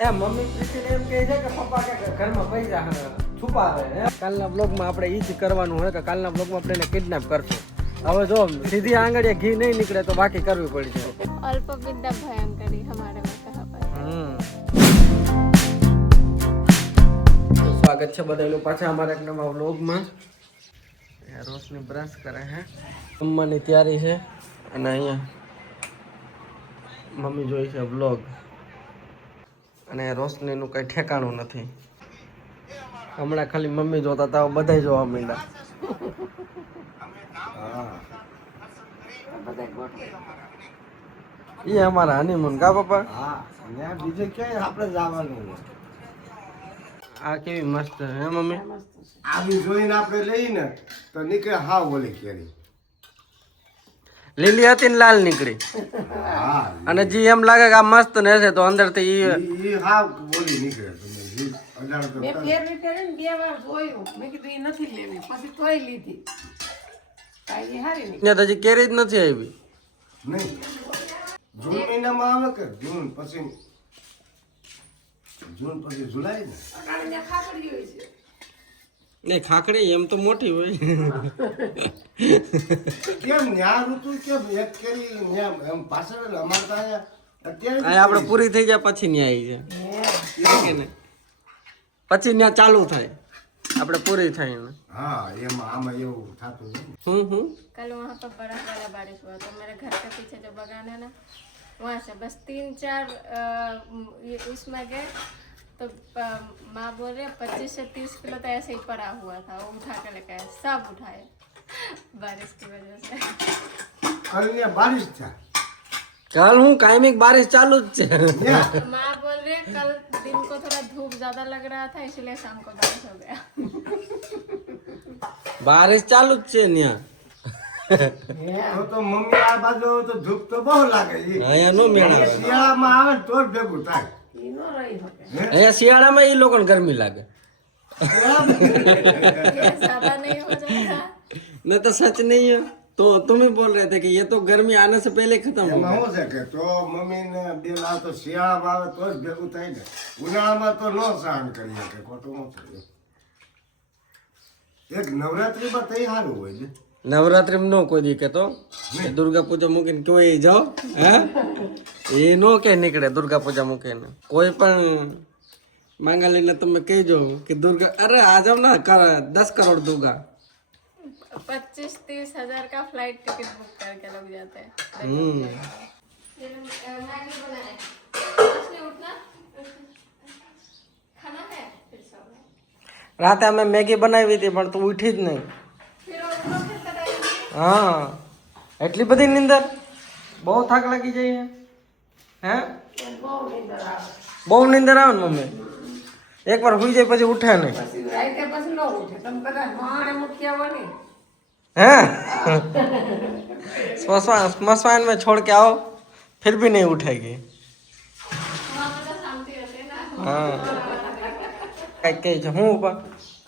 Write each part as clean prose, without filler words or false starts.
એ mummy પ્રીતિને એમ કહે છે કે પપ્પા કે ઘરમાં પૈસા છુપાવે. કાલના બ્લોગમાં આપણે ઈ જ કરવાનું હોય કે કાલના બ્લોગમાં આપણે એને કિડનેપ કરશું. હવે જો સીધી આંગળીએ ઘી નહીં નીકળે તો બાકી કરવી પડશે. अल्प विद्या भयंकरी हमारे में कहा पर સ્વાગત છે બધાનું પાછા અમારા એક નવા વ્લોગમાં. રોશની બ્રશ કરે છે, જમવાની તૈયારી છે અને અહીંયા મમ્મી જોઈ છે વ્લોગ અને રોશનીનું કંઈ ઠેકાણું નથી. હમણાં ખાલી મમ્મી જોતા હતા, બધાય જોવા માંડ્યા. એ અમારા હનીમૂન કા પપ્પા? હા, બીજે ક્યાંય આપણે જવાનું. આ કેવી મસ્ત છે હે મમ્મી? આ બી જોઈને આપણે લઈને તો નીકળે હા બોલી કેરી. લીલી હતી ને લાલ નીકળી. હા, અને જે એમ લાગે કે આ મસ્ત ને છે તો અંદરથી ઈ હા બોલી નીકળે. તમે જી અજાણ તો મેં ફેરવી ફેરવીને 2 વાર જોયું. મેં કીધું એ નથી લેવી, પછી તોય લીધી. કાંઈ હારી નહીં. ને તો હજી કેરી જ નથી આવી. નહીં. જૂન મહિનામાં આવે કે જૂન પછી જુલાઈ ને. અટાણે ખાકડી હોય છે. નહીં ખાખડી એમ તો મોટી હોય. કેમ ન્યા ઋતુ કેમ એક કેરી ન્યા એમ પાછળ અમારે તો અહીંયા અત્યારે આ આપણે પૂરી થઈ જાય પછી ન્યા આવી છે કે નહીં? પછી ન્યા ચાલુ થાય આપણે પૂરી થાય ને. હા, એમાં આમાં એવું થતું હોય. कल वहाँ पर बर्फ वाला बारिश हुआ तो मेरे घर के पीछे जो बगान है ना वहाँ से बस 3-4 उसमें गए तो माँ बोल रहे 25 से 30 किलो तो ऐसे ही पड़ा हुआ था, वो उठा के लेके आए, सब उठाए बारिश की वजह से. कल न्या बारिश था. કાલ હું કાયમિક બારિશ ચાલુ જ છે. माँ बोल रहे कल दिन को थोड़ा धूप ज्यादा लग रहा था इसलिए शाम को बारिश हो गया. બારિશ ચાલુ જ છે ન્યા. તો મમ્મી આ બાજુ આવે તો ધૂપ તો બહુ લાગે. અહીંયા નો મેળ આવે. શિયાળામાં આવે તો જ ભેગું થાય. એ ન રહી શકે. અહીંયા શિયાળામાં એ લોકોને ગરમી લાગે. ये ज्यादा नहीं हो जाता. मैं तो सच नहीं है तो तुम ही बोल रहे थे कि ये तो गर्मी आने से पहले खत्म हो એમાં गया. શું છે કે તો મમ્મીને બે લાવ તો શિયાળામાં આવે તો જ ભેગું થાય ને. ઉનાળામાં તો ન સહન કરી શકે. ખોટું ન થાય. એક નવરાત્રીમાં તઈ સારું હોય છે. नवरात्रि में नो कोई दिक्कत हो, दुर्गा पूजा मुके कोई जाओ है ये नो के निकले. दुर्गा पूजा मुके ने कोई पण मांगाली ने तुम कह जो कि दुर्गा अरे आ जाओ ना 10 करोड़ दूंगा. 25-30 हजार का फ्लाइट टिकट बुक करके लोग जाते हैं. मैगी बनाए. उसने उठना खाना है फिर सब. रात में मैगी बनावी थी पण तू उठी ज नहीं. फिर उठो फिर कराएंगे. हाँ એટલી બધી નિંદર બહુ થાક લાગી જાય હે? બહુ નિંદર આવે ને મમ્મી? એકવાર સુઈ જાય પછી ઉઠે નહીં પછી રાતે પછી ન ઉઠે. તમે કદાચ માણે મૂક્યા હોય ને हैं? स्मशान में छोड़ के आओ फिर भी नहीं उठेगी. हाँ કઈ કઈ છે હું ઉપર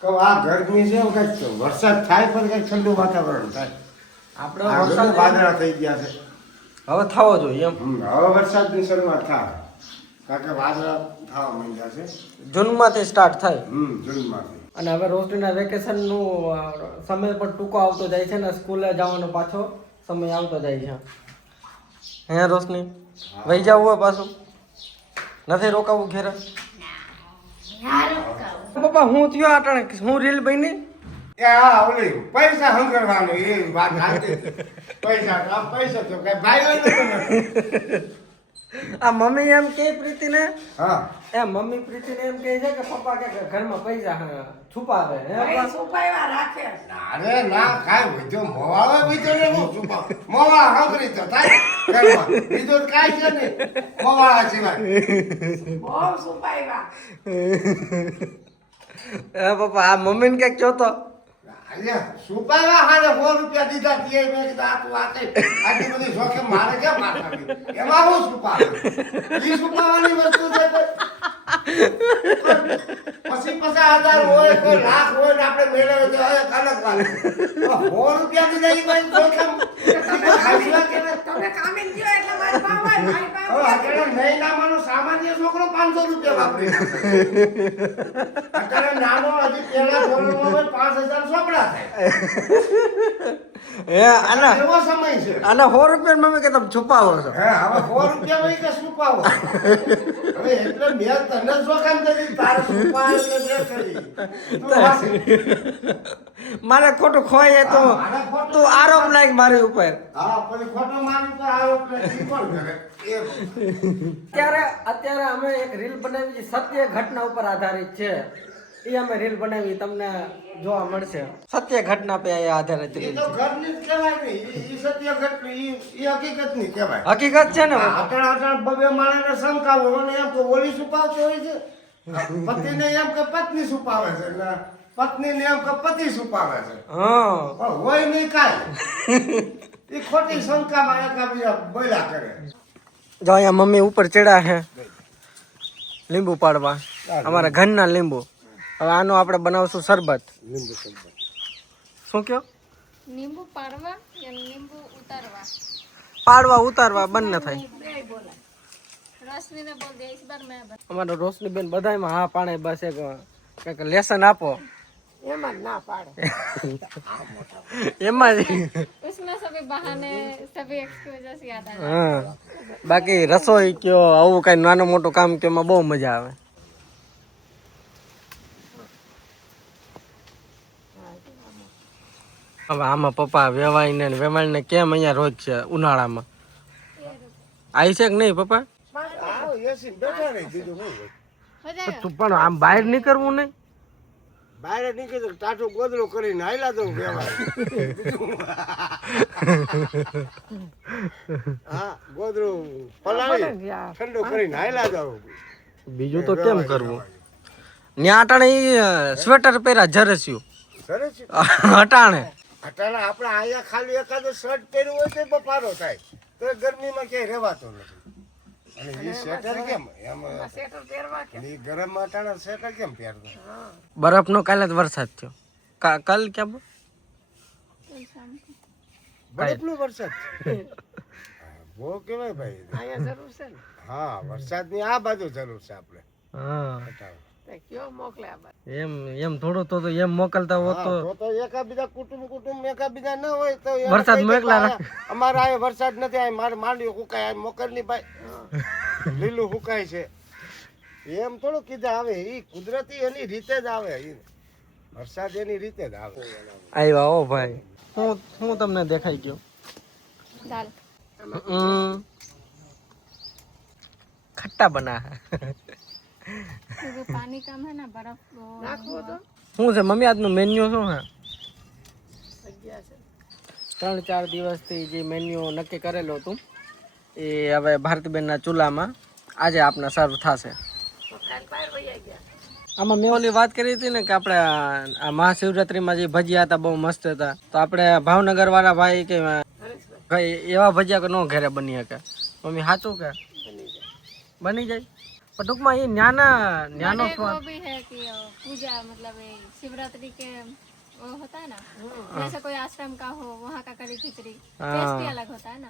કહું આ ગરમી છે કંઈક વરસાદ થાય પણ કંઈક ઠંડુ વાતાવરણ થાય. આપણે આ વરસાદ ગરમી વાદળા થઈ ગયા છે. હવે થવો જોઈએ એમ. હવે વરસાદની શરૂઆત થાય. કારણ કે વાદળા થવા માંડ્યા છે. જૂનમાંથી સ્ટાર્ટ થાય. જૂનમાંથી. અને હવે રોશનીના વેકેશનનું સમય પણ ટૂંકો આવતો જાય છે ને સ્કૂલે જવાનો પાછો સમય આવતો જાય છે. હે રોશની વહી જવું હોય પાછું? નથી રોકાવું ઘેરે? પપ્પા હું થયો આટણે હું રીલ બની એ હા ઓલી પૈસા હંગરવાનું એ વાત હાચી. પૈસા તો કઈ ભાઈ હોય ને. આ મમ્મી એમ કે પ્રીતિને હા, એ મમ્મી પ્રીતિને એમ કહે છે કે પપ્પા કે ઘરમાં પૈસા છુપાવે હે ભાઈ પપ્પા? છુપાવ્યા રાખે. અરે ના કાઈ બીજો મોવાળો બીજો ને હું છુપાવ. મોવાળા હંગરી તો થાય ઘરમાં. બીજો તો કાંઈ છે નહીં મોવાળા સિવાય. બહુ છુપાવ્યા. એ પપ્પા આ મમ્મીને ક્યાંક જોતો અલ્યા છુપાવ્યા હારે 100 રૂપિયા દીધા તે મેં કીધું આ તું વાતે આટલી બધી શોખે મારે કેમ મારવાની? એમાં હું છુપાવે? ઈ છુપાવવાની વસ્તુ છે કોઈ? પછી 50,000 હોય કોઈ લાખ હોય ને આપણે મેળવે તો હવે અલગ વાત. 100 રૂપિયા દીધા ઈ કોઈ શોખે તમે કામે ગયો એટલે મારી પાસે હોય, મારી પાસે અત્યારે નહીં નામાનો સામાન્ય છોકરો 500 રૂપિયા વાપરી નાખે. અત્યારે નાનો હજી પહેલા ધોરણમાં હોય 5000 ચોપડા થાય. હે આના એવો સમય છે. આના 100 રૂપિયા મમ્મી કે તમે છુપાવો છો. હે હવે 100 રૂપિયા હોય કે શું પાવો? હવે એટલે મેં તને જોખામ કરી તારે શું પાવ એટલે મેં કરી. તું વાંચી. મારે ખોટું ખોય તો હા, મારે ખોટું તું આરોપ લાગ મારી ઉપર. હા પછી ખોટો મારી પર આરોપ નથી કોણ કરે? એ અત્યારે અમે એક રીલ બનાવી છે, સત્ય ઘટના ઉપર આધારિત છે. એ અમે રીલ બનાવી, તમને જોવા મળશે. સત્ય ઘટના પે આધારિત એ રીલ તો છે. ઘરની જ કહેવાય ને. ઈ સત્ય ઘટના, ઈ હકીકત ની કહેવાય. હકીકત છે ને. અટાણ બબે માણસને શંકા હોય અને એમ કે ઓલી છુપાવતો હોય છે, પતિને એમ કે પત્ની છુપાવે છે, એટલે પત્નીને એમ કે પતિ છુપાવે છે. હા પણ હોય નહીં કાંઈ. એ ખોટી શંકામાં એકાબીજા બોલ્યા કરે. જો અહીંયા મમ્મી ઉપર ચડ્યા છે લીંબુ પાડવા, અમારા ઘરના લીંબુ. હવે આનો આપણે બનાવશું શરબત. લીંબુ શરબત. શું કયો? नींबू पाड़वा या नींबू उतारवा પાડવા ઉતારવા બંને થાય. બે बोला रोशनी ने बोल दिया इस बार मैं અમારો રોશની બેન બધાયમાં હા પાડે. બસ એક કંઈક લેસન આપો એમાં જ ના પાડે. એમાં જ. उसमें सभी बहाने सभी एक्सक्यूजेस याद आ હા બાકી રસોઈ કયો, આવું કઈ નાનું મોટું કામ કયો, એમાં બહુ મજા આવે. હવે આમાં પપ્પા વેવાઈને ને વેવાઈને કેમ અહીંયા રોજ છે ઉનાળામાં આવી છે કે નહીં પપ્પા? આવો એસી બેઠા રહી દીધું હું હોય. हो जाएगा તું પણ આમ બહાર નીકળવું નહીં. બહાર નીકળી તો ટાટો ગોદડો કરીને હાયલા દઉં કહેવાય. હા ગોદડો પલાળી ઠંડો કરીને હાયલા દઉં. બીજું તો કેમ કરવું? ન્યા અટાણે સ્વેટર પહેર્યા જરસ્યું સરસ. અટાણે. અટાણે આપણે અહીંયા ખાલી એકાદો શર્ટ પહેર્યું હોય તો બફારો થાય, તો ગરમીમાં ક્યાંય રહેવાતો નથી. અને એ સ્વેટર કેમ એમ સ્વેટર પહેરવા કે એ ગરમમાં અટાણે સ્વેટર કેમ પહેરતો? બરફનો કાલે જ વરસાદ થયો. કાલ ક્યાં બરફનો વરસાદ બહુ કહેવાય ભાઈ. અહીંયા જરૂર છે ને. હા વરસાદની આ બાજુ જરૂર છે આપણે. હા અટાણે. તે કયો મોકલે આ બાજુ. એમ થોડું તો એમ મોકલતા હોત તો હા, તો એકાબીજા કુટુંબ એકાબીજા ન હોય તો એને વરસાદ કહી દે મોકલા કે અમારે આ વરસાદ નથી, આ મારે માંડવી હુકાય, આ મોકલની ભાઈ લીલું હુકાય છે. એમ થોડું કીધા આવે. એ કુદરતી એની રીતે જ આવે. ઈ વરસાદ એની રીતે જ આવે. આવ્યા ઓ ભાઈ. હું તમને દેખાઈ ગયો. दाल ખટ્ટા બના હે. क्योंकि पानी कम है ना बर्फ નાખવો તો શું છે મમ્મી આજનું મેન્યુ શું છે? જગ્યા છે. 3-4 દિવસથી જે મેન્યુ નક્કી કરેલું હતું એ હવે ભારતીબેનના ચૂલામાં આજે આપને સર્વ થશે. તો કાલ બહાર વહી ગયા. આમાં મેં ઓલી વાત કરી હતી ને કે આપણે આ મહાશિવરાત્રીમાં જે ભજીયા હતા બહુ મસ્ત હતા, તો આપણે ભાવનગર વાળા ભાઈ કે હરેશભાઈ કઈ એવા ભજીયા કે નો ઘરે બની શકે. મમ્મી સાચું કે બની જાય. બની જાય? પણ ટૂંકમાં એ ન્યાનો एक वो સ્વાદ. भी है कि पूजा मतलब ये शिवरात्रि के वो होता है ना, जैसे कोई आश्रम का हो वहाँ का कड़ी खिचड़ी टेस्ट ही अलग होता है ना.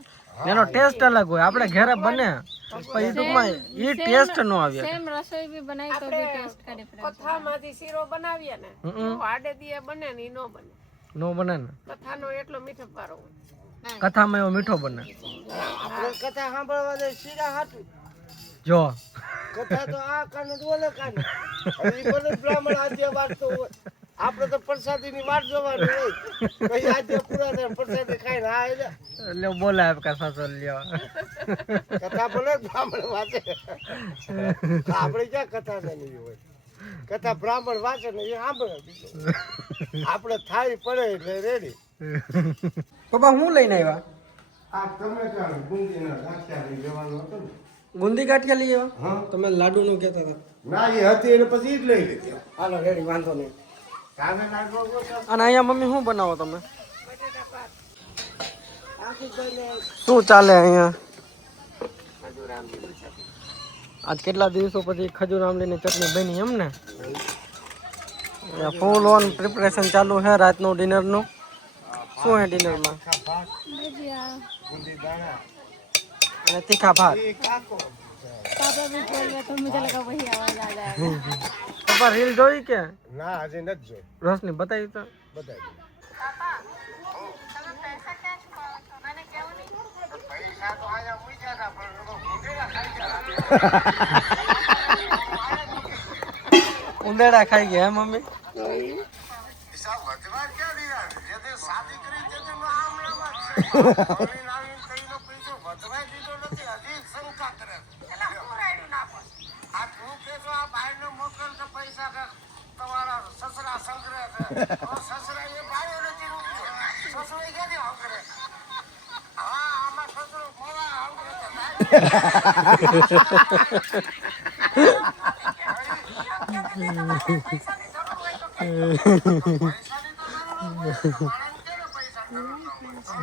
એનો ટેસ્ટ અલગ હોય. આપણે ઘરે બને પણ એ ટૂંકમાં એ ટેસ્ટ નો આવે. सेम रसोई भी बनाई तो भी टेस्ट का डिफरेंस. કથામાંથી શીરો બનાવીએ ને એવો આડે દીએ બને ને ઈ નો બને. નો બને ને. કથાનો એટલો મીઠો પારો હોય. કથામાં એવો મીઠો બને. આપણે કથા સાંભળવા જાય શીરા હાટું. જો કથા તો આ કાને તો ઓલે કાને. હવે ઈ બોલે બ્રાહ્મણ આજે વાંચતો હોય. આપણે તો પ્રસાદીની વાટ જોવાની હોય. પછી આજે પૂરા થાય પ્રસાદી ખાઈને આ એટલે એટલે બોલાય આપકા સાસુ લ્યો. કથા બોલે બ્રાહ્મણ વાંચે. આપણે ક્યાં કથા નહીં હોય. કથા બ્રાહ્મણ વાંચે ને એ સાંભળે. બીજું આપણે થાળી પડે એટલે રેડી. પપ્પા હું લઈને આવ્યા? આ ટમેટા બુંદીના ગાંઠિયા લઈ લેવાનું હતું ને. ગુંદી ગાંઠિયા લઈ આવ્યા? હા. તમે લાડુ નું કહેતા હતા. ના એ હતી એટલે પછી ઈ જ લઈ લીધી. હાલો રેડી, વાંધો નહીં. કાને લાગો છો? અને અહીંયા મમ્મી શું બનાવો તમે? શું ચાલે અહીંયા? આજ કેટલા દિવસો પછી ખજૂર આમલીની ચટણી બની એમ ને? ફૂલ ઓન પ્રિપરેશન ચાલુ છે રાતનું ડિનરનું. શું હે ડિનરમાં? भजिया બુંદી દાણા અને તીખા ભાત ये काको पापा भी बोल रहे तो मुझे लगा वही आवाज आ जाएगा। પપ્પા રીલ જોઈ કે ना आज નથી જોઈ રોશની બતાવી તો બતાવી ઉંદેડા ખાઈ ગયા હે મમ્મી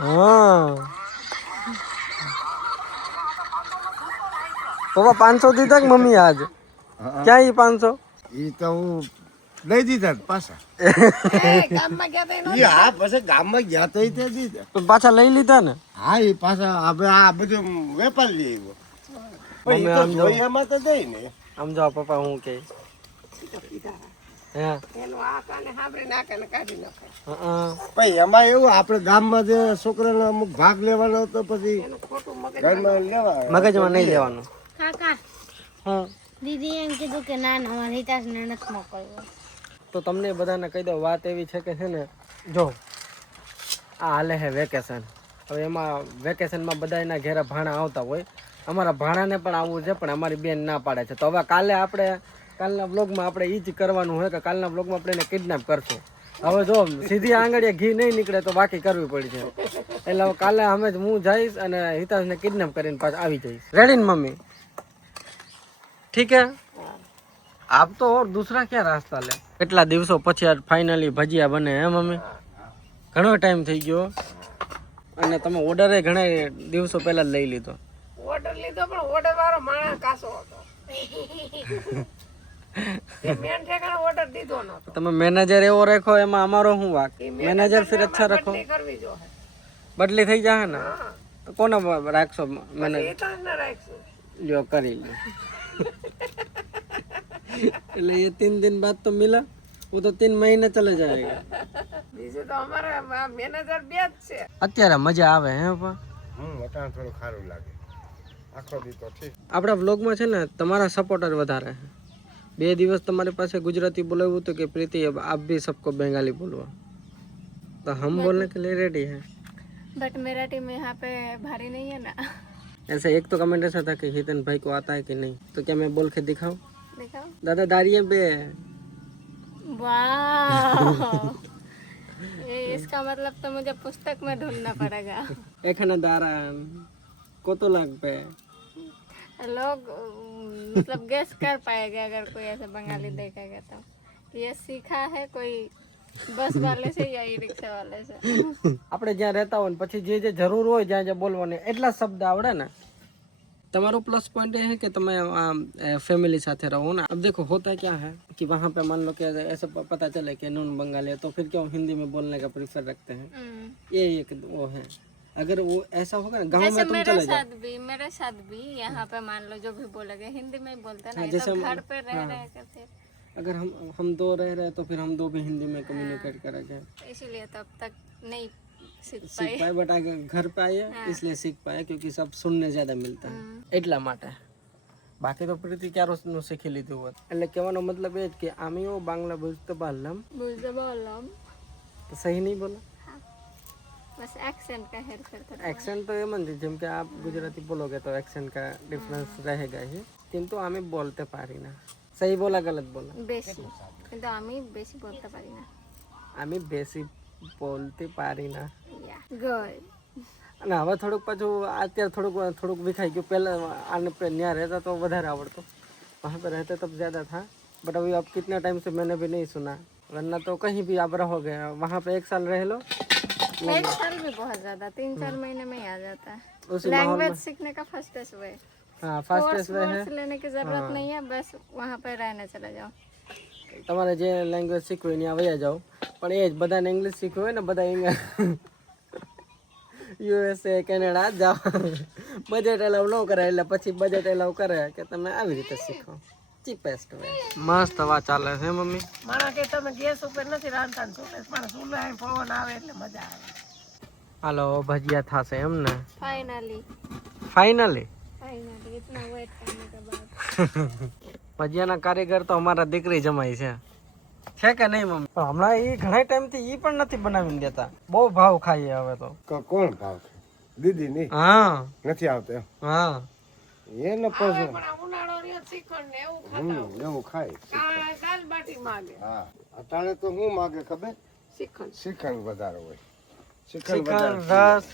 હા પપ્પા 500 દીધા કે મમ્મી આજ ક્યાં ઈ 500 ઈ તો હું લઈ દીધા પાછા ગામમાં ગયા તા ઈ હા પછી ગામમાં ગયા તો ઈ તે દીધા તો પાછા લઈ લીધા ને હા ઈ પાછા હવે આ બધું વેપાર લઈ આવ્યો અમે પણ ઈ તો આમ જો. જોઈએ એમાં તો દઈ ને આમ જો પપ્પા હું કે હે એનું આ કાને હાંભળી નાખે ને કાઢી નાખે પણ એમાં એવું આપણે ગામમાં જે છોકરાનો અમુક ભાગ લેવાનો હતો પછી ખોટું મગજ ઘરમાં લેવા મગજમાં નહીં લેવાનું કાકા હા દીદી એમ કીધું કે ના ના મારી હિતાશને નથી મોકલવો. તો તમને બધાને કહી દઉં વાત એવી છે કે છે ને જો આ હાલે છે વેકેશન હવે એમાં વેકેશનમાં બધા એના ઘેરા ભાણા આવતા હોય અમારા ભાણાને પણ આવવું છે પણ અમારી બેન ના પાડે છે તો હવે કાલે આપણે કાલના બ્લોગમાં આપણે એ જ કરવાનું હોય કે કાલના બ્લોગમાં આપણે એને કિડનેપ કરશું હવે જો સીધી આંગળીએ ઘી નહીં નીકળે તો બાકી કરવી પડી છે એટલે હવે કાલે અમે હું જઈશ અને હિતાશને કિડનેપ કરીને પાછા આવી જઈશ રેડી ને મમ્મી ઠીક હે આપ તો और दूसरा क्या रास्ता ले કેટલા દિવસો પછી આજ ફાઇનલી ભજીયા બને હે મમ્મી ઘણો ટાઈમ થઈ ગયો અને તમે ઓર્ડર એ ઘણા દિવસો પહેલા જ લઈ લીધો ઓર્ડર લીધો પણ ઓર્ડર વાળો માણસ કાસો હતો એ મેન ઠેકાણે ઓર્ડર દીધો નતો તમે મેનેજર એવો રાખો એમાં અમારો શું વાક મેનેજર ફિર અચ્છા રાખો બદલી કરવી જો બદલી થઈ જાય ને તો કોને રાખશો મેનેજર એ તો ન રાખશું લ્યો કરી લ્યો એટલે ये 3 दिन बाद तो मिला वो तो 3 महीने चले जाएगा બીજું તો અમારા મેનેજર બે જ છે અત્યારે મજા આવે હે પા અટાણ થોડું સારું લાગે આખો દી તો ઠીક આપણા વ્લોગમાં છે ને તમારા સપોર્ટર વધારે છે 2 દિવસ તમારી પાસે ગુજરાતી બોલાવ્યું તો કે પ્રીતિ अब आप भी सबको बंगाली बोलवा तो हम बोलने के लिए रेडी हैं बट मेरा टीम यहाँ पे भारी नहीं है ना। ऐसे एक तो कमेंट ऐसा था कि हितन भाई को आता है कि नहीं तो क्या मैं बोल के दिखाऊं दिखाओ। दादा दाढ़ी पे वाह ये इसका मतलब तो मुझे पुस्तक में ढूंढना पड़ेगा। एक है ना दारा कोतोलाग पे लोग मतलब गेस कर पाएगा अगर कोई ऐसे बंगाली देखेगा तो ये सीखा है कोई बस वाले से या ई रिक्शा वाले से। આપણે જ્યાં રહેતા હોય ને પછી જે જે જરૂર હોય જ્યાં જ્યાં બોલવાની એટલા શબ્દ આવડે ને તમારો प्लस पॉइंट ये है कि તમે फैमिली साथ रहो ना। अब देखो होता क्या है कि वहाँ पे मान लो कि ऐसे पता चले कि नॉन बंगाली है तो फिर क्यों हिंदी में बोलने का प्रीफर रखते हैं ये एक वो है। अगर वो ऐसा होगा ना गाँव में तुम चले जाओ मेरे साथ भी यहाँ पे मान लो जो भी बोलेंगे हिंदी में ही बोलते हैं ना। तो घर पे रह रहे कर फिर अगर हम दो रह रहे तो फिर हम दो भी हिंदी में कम्युनिकेट करेंगे इसीलिए तब तक नहीं सीख सीख पाए बट आगे घर पे आए इसलिए सीख पाए क्योंकि सब सुनने ज्यादा मिलता है એટલા માટે બાકી તો પ્રીતિ ક્યારનું શીખી લીધું હોત એટલે કહેવાનો મતલબ એ જ કે આમીઓ બાંગ્લા બોલતે પારલામ बुझते बोलम તો સહી નહીં બોલો बस एक्सेंट का हेर फेर कर एक्सेंट तो એમ જ જેમ કે આપ ગુજરાતી બોલોगे तो एक्सेंट का डिफरेंस रहेगा ही किंतु आमी बोलते पारी ना सही बोला गलत बोला बेसी কিন্তু আমি বেশি বলতে পারি না। आमी बेसी बोलते पारी ना યા ગુડ અને હવે થોડુંક પાછું અત્યારે થોડુંક વિખાઈ ગયું પહેલા આને ત્યાં रहता तो વધારે આવડતું वहाँ पे रहते तब ज़्यादा था बट अभी अब कितने टाइम से मैंने भी नहीं सुना वरना तो कहीं भी आप रहोगे वहाँ पे 1 साल रह लो 1 साल भी बहुत ज्यादा 3-4 महीने में ही आ जाता है। उसी लैंग्वेज सीखने का फास्टेस्ट वे हाँ फास्टेस्ट वे है लेने की जरूरत नहीं है बस वहाँ पे रहने चले जाओ। તમારે જે લેંગ્વેજ શીખવી ત્યાં વયા જાઓ પણ એ જ બધાને ઇંગ્લિશ શીખવું હોય ને બધા યુએસએ કેનેડા જાઓ બજેટ એલાવ ન કરે એટલે પછી બજેટ એલાવ કરે કે તમે આવી રીતે શીખો ચીપેસ્ટ વે મસ્ત વાત ચાલે છે મમ્મી મારા કે તમે ગેસ ઉપર નથી રાંધતા ને સુલે પણ સુલે પવન આવે એટલે મજા આવે હાલો ભજીયા થાશે એમ ને फाइनली ફાઇનલી फाइनली इतना वेट करने के बाद ભજીયાના કારીગર તો અમારા દીકરી જમાઈ છે કે નહીં મમ્મી પણ હમણાં એ ઘણા ટાઈમથી ઈ પણ નથી બનાવીને દેતા બહુ ભાવ ખાઈએ હવે તો કોણ ભાવ છે? દીદી નહીં હા નથી આવતો એમ. હા એને પછી પણ આ ઉનાળો રે શ્રીખંડ ને એવું ખાતા હોય. એવું ખાય આ દાલ બાટી માંગે હા અટાણે તો હું માગે ખબર શ્રીખંડ શ્રીખંડ વધારે હોય શ્રીખંડ રસ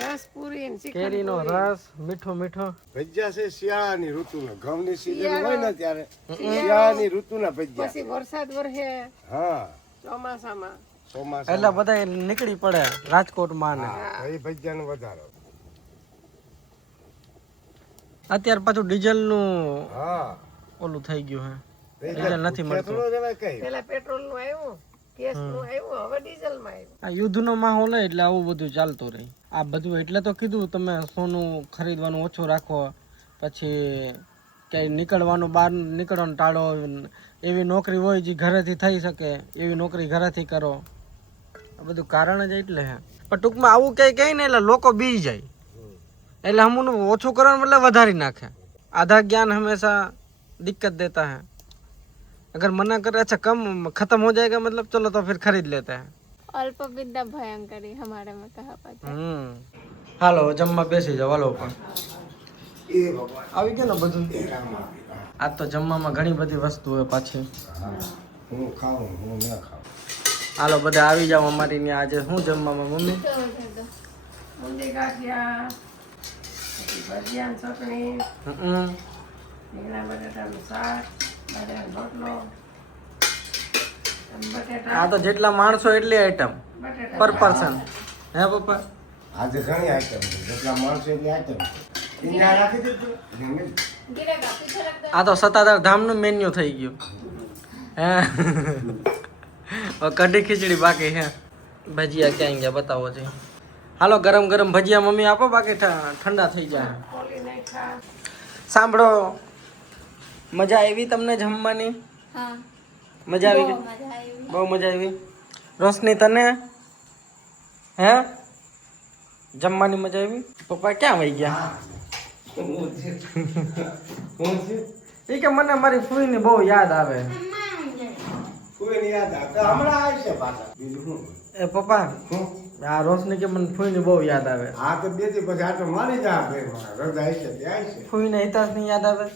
રસ પૂરી ને શ્રીખંડ કેરીનો રસ મીઠો મીઠો ભજીયા છે શિયાળાની ઋતુના ઘઉંની સીઝન હોય ને ત્યારે શિયાળાની ઋતુના ભજીયા પછી વરસાદ વરસે હા ચોમાસામાં ચોમાસા એટલે બધા નીકળી પડે રાજકોટમાં ને એ ભજીયાનો વધારો અત્યારે પાછું ડીઝલ નું હા ઓલું થઈ ગયું હે ડીઝલ નથી મળતું થોડો જવાય કઈ પેલા પેટ્રોલ નું આવ્યું ગેસ નું આવ્યું હવે ડીઝલ માં આવ્યું આ યુદ્ધનો માહોલ હોય એટલે આવું બધું ચાલતું રહે આ બધું એટલે તો કીધું તમે સોનું ખરીદવાનું ઓછું રાખો પછી ક્યાંય નીકળવાનું બહાર નીકળવાનું ટાળો એવી નોકરી હોય જે ઘરેથી થઈ શકે એવી નોકરી ઘરેથી કરો આ બધું કારણ જ એટલે હે પણ ટૂંકમાં આવું કંઈ કહે ને એટલે લોકો બી જાય એટલે હમું ઓછું કરવાનું એટલે વધારી નાખે આધા જ્ઞાન હંમેશા दिक्कत देता है अगर मना करे अच्छा कम खत्म हो जाएगा मतलब चलो तो फिर खरीद लेते हैं अल्प विद्या भयंकरी हमारे में कहा पाता હાલો જમવા બેસી જાવ હાલો પણ એ ભગવાન આવી ગયું ને બધું આજ તો જમવામાં ઘણી બધી વસ્તુ હોય પાછી હું ખાઉં હું ન ખાઉં હાલો બધા આવી જાવ અમારી ત્યાં આજે શું જમવામાં મમ્મી ઊંધી ગાંઠિયા પછી ભજીયા ને ચટણી રીંગણા બટાટાનું શાક બટાટાનો રોટલો અને બટાટા આ તો જેટલા માણસો એટલી આઈટમ બટાટા પર પર્સન હે પપ્પા આજે ઘણી આઈટમ છે જેટલા માણસો એટલી આઈટમ છે ત્યાં રાખી દીધું गिरेगा पीछे रख दो આ તો સત્તાધાર ધામનું મેન્યુ થઈ ગયું હે કઢી ખીચડી બાકી હે ભજીયા ક્યાં ગયા બતાવો છે હાલો ગરમ ગરમ ભજીયા મમ્મી આપો બાકી ઠંડા થઈ જાય ખોલી નાખ્યા સાંભળો મજા આવી તમને જમવાની हाँ મજા આવી ગઈ मजा आएगी બહુ મજા આવી રોશની તને હે જમવાની મજા આવી પપ્પા ક્યાં વહી ગયા એ કે મને મારી ફૂઈની બહુ યાદ આવે કોઈની યાદ આવતા હમણાં આવશે પાછા બીજું શું એ પપ્પા આ રોશની કે મને ફૂઈની બહુ યાદ આવે આ તો બે થી પછી આટો મારી જા ઘરમાં રજા આવશે ત્યાં આવશે ફૂઈને હિતાસની યાદ આવે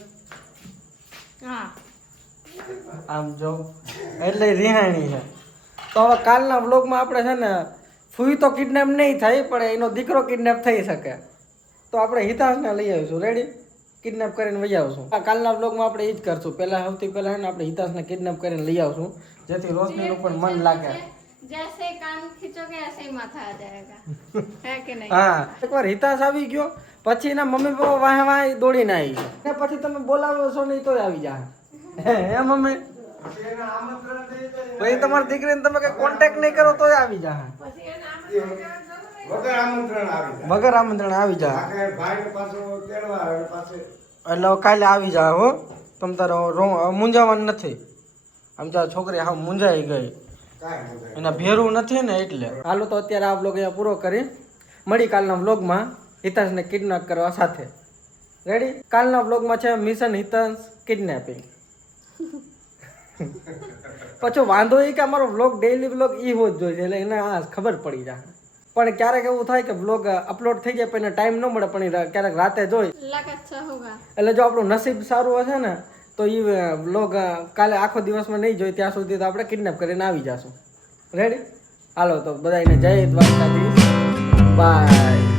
हाँ આમ જો એટલે રિહાણી છે તો હવે કાલના વ્લોગમાં આપણે છે ને ફૂઈ તો કિડનેપ નહીં થાય પણ એનો દીકરો કિડનેપ થઈ શકે તો આપણે હિતાંશને લઈ આવીશું રેડી કિડનેપ કરીને લઈ આવશું આ કાલના વ્લોગમાં આપણે એ જ કરશું પહેલા સૌથી પહેલા છે ને આપણે હિતાંશને કિડનેપ કરીને લઈ આવશું જેથી રોશનીનું પણ મન લાગે जैसे कान खींचोगे ऐसे ही माथा आ जाएगा है कि नहीं હા એકવાર હિતાંશ આવી ગયો પછી એના મમ્મી પપ્પા વાહે વાહે દોડીને આવી ગયો ને પછી તમે બોલાવો છો નહીં તોય આવી જાય હે મમ્મી પછી તમારી દીકરીને તમે કઈ કોન્ટેક્ટ નહીં કરો તોય આવી જાય વગર આમંત્રણ આવી જાય વગર આમંત્રણ આવી જાય આખે ભાઈને પાછો તેડવા આવે પાસે એટલે હવે કાલે આવી જાય હો તમ તારો મૂંઝાવાનું નથી આમ તો છોકરી હા મૂંઝાઈ ગઈ કાંઈ મજા એના ભેરું નથી ને એટલે હાલો તો અત્યારે આ વ્લોગ અહીંયા પૂરો કરી મળી કાલના વ્લોગમાં હિતાંશને કિડનેપ કરવા સાથે રેડી કાલના વ્લોગમાં છે મિશન હિતાંશ કિડનેપિંગ પછી વાંધો એ કે અમારો વ્લોગ ડેઈલી વ્લોગ એ હોવો જ જોઈએ એટલે એને આ ખબર પડી જાય પણ ક્યારેક એવું થાય કે વ્લોગ અપલોડ થઈ જાય પણ એને ટાઈમ ન મળે પણ એ ક્યારેક રાતે જોઈ लग अच्छा होगा એટલે જો આપણું નસીબ સારું હશે ને તો એ વ્લોગ કાલે આખો દિવસમાં નહીં જોઈએ ત્યાં સુધી તો આપણે કિડનેપ કરીને આવી જશું રેડી હાલો તો બધાને જય દ્વારકાધીશ બાય